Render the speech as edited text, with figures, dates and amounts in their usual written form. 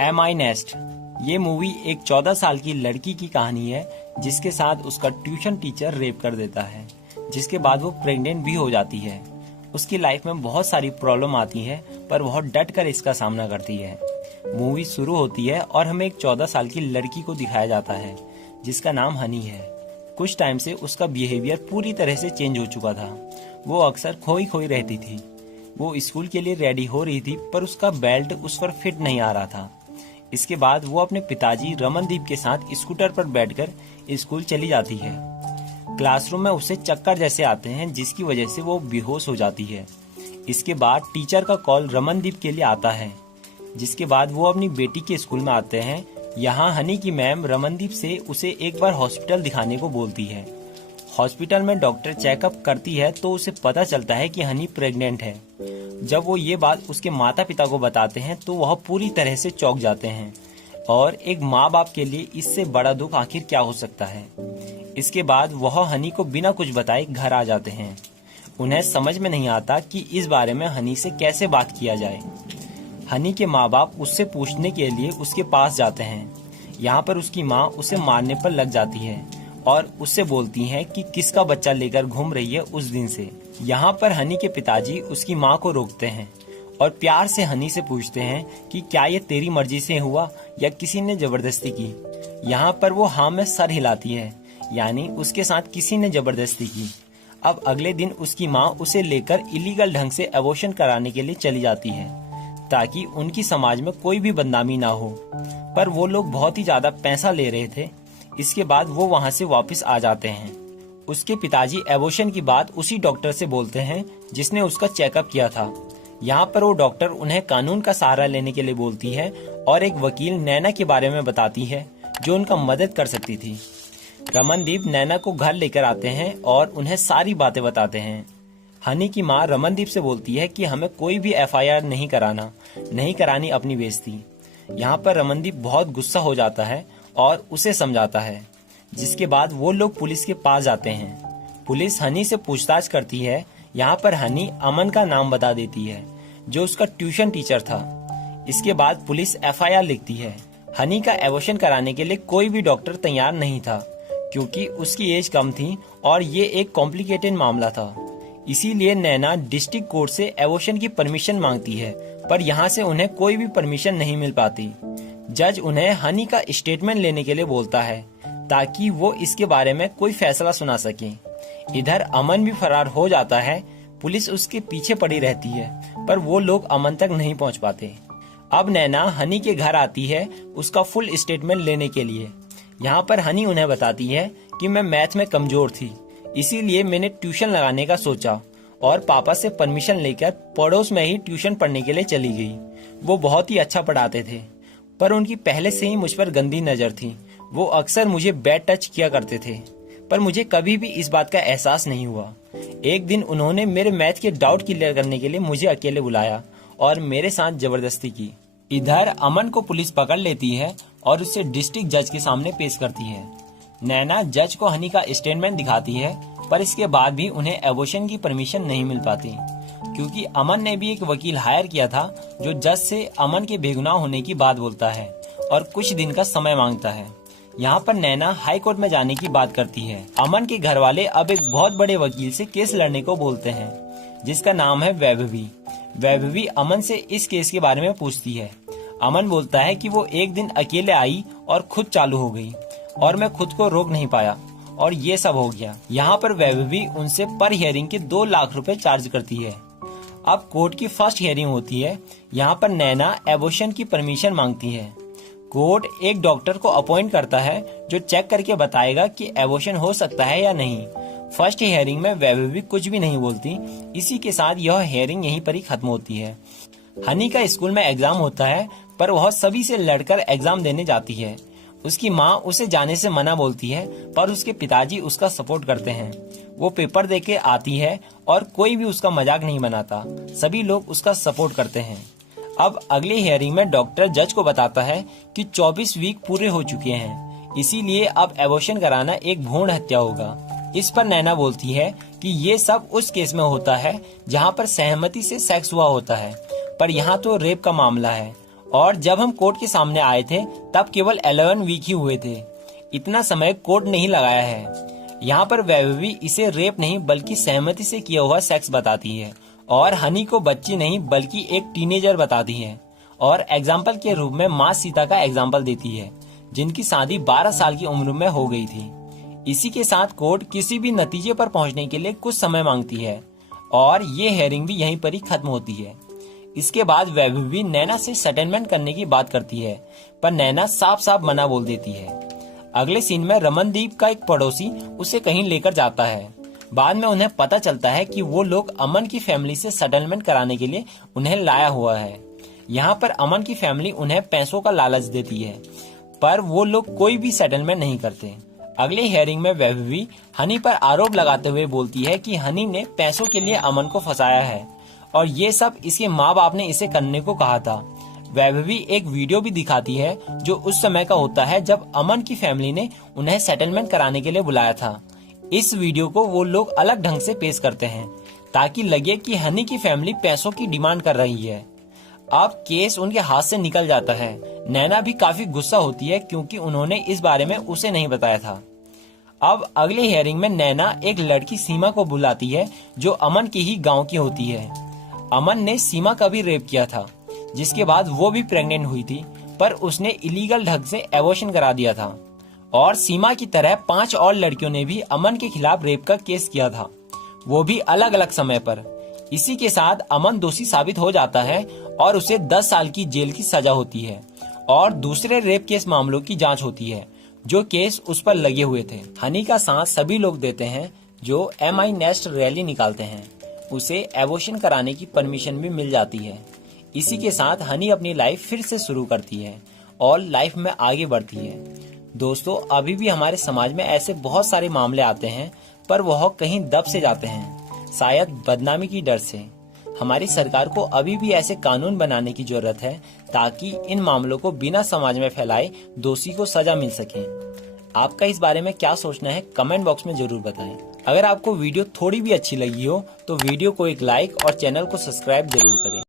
M आई nest. ये movie एक 14 साल की लड़की की कहानी है जिसके साथ उसका ट्यूशन टीचर रेप कर देता है, जिसके बाद वो प्रेग्नेंट भी हो जाती है। उसकी लाइफ में बहुत सारी प्रॉब्लम आती है पर बहुत डट कर इसका सामना करती है। मूवी शुरू होती है और हमें एक 14 साल की लड़की को दिखाया जाता है जिसका नाम हनी है। कुछ टाइम से उसका बिहेवियर पूरी तरह से चेंज हो चुका था। वो अक्सर खोई खोई रहती थी। वो स्कूल के लिए रेडी हो रही थी पर उसका बेल्ट उस पर फिट नहीं आ रहा था। इसके बाद वो अपने पिताजी रमनदीप के साथ स्कूटर पर बैठकर स्कूल चली जाती है। क्लासरूम में उसे चक्कर जैसे आते हैं जिसकी वजह से वो बेहोश हो जाती है। इसके बाद टीचर का कॉल रमनदीप के लिए आता है, जिसके बाद वो अपनी बेटी के स्कूल में आते हैं। यहाँ हनी की मैम रमनदीप से उसे एक बार हॉस्पिटल दिखाने को बोलती है। हॉस्पिटल में डॉक्टर चेकअप करती है तो उसे पता चलता है कि हनी प्रेग्नेंट है। जब वो ये बात उसके माता पिता को बताते हैं तो वह पूरी तरह से चौंक जाते हैं और एक माँ बाप के लिए इससे बड़ा दुख आखिर क्या हो सकता है। इसके बाद वह हनी को बिना कुछ बताए घर आ जाते हैं। उन्हें समझ में नहीं आता कि इस बारे में हनी से कैसे बात किया जाए। हनी के माँ बाप उससे पूछने के लिए उसके पास जाते हैं। यहाँ पर उसकी माँ उसे मारने पर लग जाती है और उससे बोलती हैं कि किसका बच्चा लेकर घूम रही है उस दिन से। यहाँ पर हनी के पिताजी उसकी माँ को रोकते हैं और प्यार से हनी से पूछते हैं कि क्या ये तेरी मर्जी से हुआ या किसी ने जबरदस्ती की। यहाँ पर वो हाँ में सर हिलाती है, यानी उसके साथ किसी ने जबरदस्ती की। अब अगले दिन उसकी माँ उसे लेकर इलीगल ढंग से एबॉर्शन कराने के लिए चली जाती है ताकि उनकी समाज में कोई भी बदनामी ना हो। पर वो लोग बहुत ही ज्यादा पैसा ले रहे थे। इसके बाद वो वहाँ से वापस आ जाते हैं। उसके पिताजी एबॉर्शन की बात उसी डॉक्टर से बोलते हैं जिसने उसका चेकअप किया था। यहाँ पर वो डॉक्टर उन्हें कानून का सहारा लेने के लिए बोलती है और एक वकील नैना के बारे में बताती है जो उनका मदद कर सकती थी। रमनदीप नैना को घर लेकर आते हैं और उन्हें सारी बातें बताते हैं। हनी की माँ रमनदीप से बोलती है कि हमें कोई भी FIR नहीं करानी अपनी बेइज्जती। यहाँ पर रमनदीप बहुत गुस्सा हो जाता है और उसे समझाता है, जिसके बाद वो लोग पुलिस के पास जाते हैं। पुलिस हनी से पूछताछ करती है। यहाँ पर हनी अमन का नाम बता देती है जो उसका ट्यूशन टीचर था। इसके बाद पुलिस FIR लिखती है। हनी का एबॉर्शन कराने के लिए कोई भी डॉक्टर तैयार नहीं था क्योंकि उसकी एज कम थी और ये एक कॉम्प्लिकेटेड मामला था। इसीलिए नैना डिस्ट्रिक्ट कोर्ट से एबॉर्शन की परमिशन मांगती है पर यहाँ से उन्हें कोई भी परमिशन नहीं मिल पाती। जज उन्हें हनी का स्टेटमेंट लेने के लिए बोलता है ताकि वो इसके बारे में कोई फैसला सुना सके। इधर अमन भी फरार हो जाता है। पुलिस उसके पीछे पड़ी रहती है पर वो लोग अमन तक नहीं पहुंच पाते। अब नैना हनी के घर आती है उसका फुल स्टेटमेंट लेने के लिए। यहाँ पर हनी उन्हें बताती है कि मैं मैथ में कमजोर थी, इसीलिए मैंने ट्यूशन लगाने का सोचा और पापा से परमिशन लेकर पड़ोस में ही ट्यूशन पढ़ने के लिए चली गई। वो बहुत ही अच्छा पढ़ाते थे पर उनकी पहले से ही मुझ पर गंदी नजर थी। वो अक्सर मुझे बैड टच किया करते थे पर मुझे कभी भी इस बात का एहसास नहीं हुआ। एक दिन उन्होंने मेरे मैथ के डाउट क्लियर करने के लिए मुझे अकेले बुलाया और मेरे साथ जबरदस्ती की। इधर अमन को पुलिस पकड़ लेती है और उसे डिस्ट्रिक्ट जज के सामने पेश करती है। नैना जज को हनी का स्टेटमेंट दिखाती है पर इसके बाद भी उन्हें एबॉर्शन की परमिशन नहीं मिल पाती क्योंकि अमन ने भी एक वकील हायर किया था जो जज से अमन के बेगुनाह होने की बात बोलता है और कुछ दिन का समय मांगता है। यहाँ पर नैना हाई कोर्ट में जाने की बात करती है। अमन के घर वाले अब एक बहुत बड़े वकील से केस लड़ने को बोलते हैं जिसका नाम है वैभवी। वैभवी अमन से इस केस के बारे में पूछती है। अमन बोलता है कि वो एक दिन अकेले आई और खुद चालू हो गई और मैं खुद को रोक नहीं पाया और ये सब हो गया। यहाँ पर वैभवी उनसे पर हियरिंग के 2 लाख रुपए चार्ज करती है। अब कोर्ट की फर्स्ट हियरिंग होती है। यहाँ पर नैना एबॉर्शन की परमिशन मांगती है। कोर्ट एक डॉक्टर को अपॉइंट करता है जो चेक करके बताएगा कि एबॉर्शन हो सकता है या नहीं। फर्स्ट हियरिंग में वैभवी कुछ भी नहीं बोलती। इसी के साथ यह हियरिंग यहीं पर ही खत्म होती है। हनी का स्कूल में एग्जाम होता है पर वह सभी से लड़कर एग्जाम देने जाती है। उसकी माँ उसे जाने से मना बोलती है पर उसके पिताजी उसका सपोर्ट करते हैं। वो पेपर देके आती है और कोई भी उसका मजाक नहीं बनाता। सभी लोग उसका सपोर्ट करते हैं। अब अगली हियरिंग में डॉक्टर जज को बताता है कि 24 वीक पूरे हो चुके हैं, इसीलिए अब एबॉर्शन कराना एक भ्रूण हत्या होगा। इस पर नैना बोलती है कि ये सब उस केस में होता है जहाँ पर सहमति से सेक्स हुआ होता है, पर यहाँ तो रेप का मामला है और जब हम कोर्ट के सामने आए थे तब केवल 11 वीक ही हुए थे। इतना समय कोर्ट नहीं लगाया है। यहाँ पर वैभवी इसे रेप नहीं बल्कि सहमति से किया हुआ सेक्स बताती है और हनी को बच्ची नहीं बल्कि एक टीनेजर बताती है और एग्जाम्पल के रूप में माँ सीता का एग्जाम्पल देती है जिनकी शादी 12 साल की उम्र में हो गई थी। इसी के साथ कोर्ट किसी भी नतीजे पर पहुंचने के लिए कुछ समय मांगती है और ये हेयरिंग भी यहीं पर ही खत्म होती है। इसके बाद वैभवी नैना से सेटलमेंट करने की बात करती है पर नैना साफ साफ मना बोल देती है। अगले सीन में रमनदीप का एक पड़ोसी उसे कहीं लेकर जाता है। बाद में उन्हें पता चलता है कि वो लोग अमन की फैमिली से सेटलमेंट कराने के लिए उन्हें लाया हुआ है। यहाँ पर अमन की फैमिली उन्हें पैसों का लालच देती है पर वो लोग कोई भी सेटलमेंट नहीं करते। अगले हियरिंग में वैभवी हनी पर आरोप लगाते हुए बोलती है कि हनी ने पैसों के लिए अमन को फंसाया है और ये सब इसके माँ बाप ने इसे करने को कहा था। वैभवी एक वीडियो भी दिखाती है जो उस समय का होता है जब अमन की फैमिली ने उन्हें सेटलमेंट कराने के लिए बुलाया था। इस वीडियो को वो लोग अलग ढंग से पेश करते हैं ताकि लगे कि हनी की फैमिली पैसों की डिमांड कर रही है। अब केस उनके हाथ से निकल जाता है। नैना भी काफी गुस्सा होती है क्योंकि उन्होंने इस बारे में उसे नहीं बताया था। अब अगले हियरिंग में नैना एक लड़की सीमा को बुलाती है जो अमन की ही गांव की होती है। अमन ने सीमा का भी रेप किया था जिसके बाद वो भी प्रेग्नेंट हुई थी पर उसने इलीगल ढंग से एबॉर्शन करा दिया था और सीमा की तरह 5 और लड़कियों ने भी अमन के खिलाफ रेप का केस किया था, वो भी अलग अलग समय पर। इसी के साथ अमन दोषी साबित हो जाता है और उसे 10 साल की जेल की सजा होती है और दूसरे रेप केस मामलों की जांच होती है जो केस उस पर लगे हुए थे। हनी का साथ सभी लोग देते हैं जो MI नेस्ट रैली निकालते हैं। उसे एबॉर्शन कराने की परमिशन भी मिल जाती है। इसी के साथ हनी अपनी लाइफ फिर से शुरू करती है और लाइफ में आगे बढ़ती है। दोस्तों, अभी भी हमारे समाज में ऐसे बहुत सारे मामले आते हैं पर वह कहीं दब से जाते हैं, शायद बदनामी की डर से। हमारी सरकार को अभी भी ऐसे कानून बनाने की जरूरत है ताकि इन मामलों को बिना समाज में फैलाए दोषी को सजा मिल सके। आपका इस बारे में क्या सोचना है कमेंट बॉक्स में जरूर बताएं। अगर आपको वीडियो थोड़ी भी अच्छी लगी हो तो वीडियो को एक लाइक और चैनल को सब्सक्राइब जरूर करें।